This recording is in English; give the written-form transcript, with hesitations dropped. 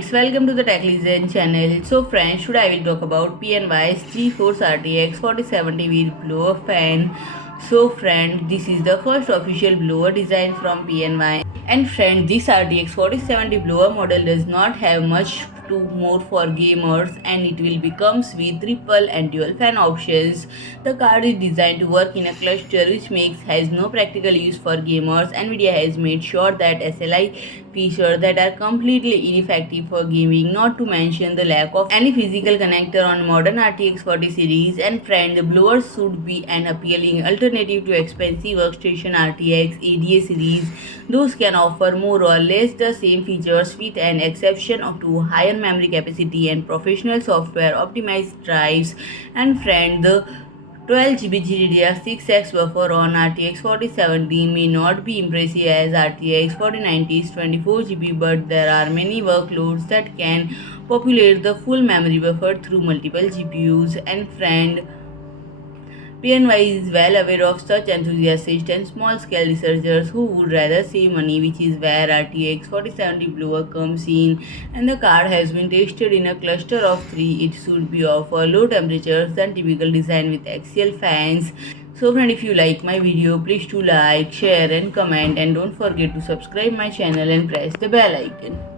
friends, welcome to the Tech Legend channel. So friends, today I will talk about PNY's GeForce RTX 4070 with blower fan. So friend, this is the first official blower design from PNY. And friend, this RTX 4070 blower model does not have much to more for gamers, and it will becomes with triple and dual fan options. The card is designed to work in a cluster, which makes has no practical use for gamers. NVIDIA has made sure that SLI features that are completely ineffective for gaming, not to mention the lack of any physical connector on modern RTX 40 series. And friend, the blower should be an appealing alternative to expensive workstation RTX ADA series. Those can offer more or less the same features with an exception to higher memory capacity and professional software optimized drives. And friend, the 12GB GDDR6X buffer on RTX 4070 may not be impressive as RTX 4090's 24GB, but there are many workloads that can populate the full memory buffer through multiple GPUs. And friend, PNY is well aware of such enthusiasts and small-scale researchers who would rather save money, which is where RTX 4070 blower comes in. And the card has been tested in a cluster of 3. It should be of low temperatures than typical design with axial fans. So friend, if you like my video, please do like, share and comment, and don't forget to subscribe my channel and press the bell icon.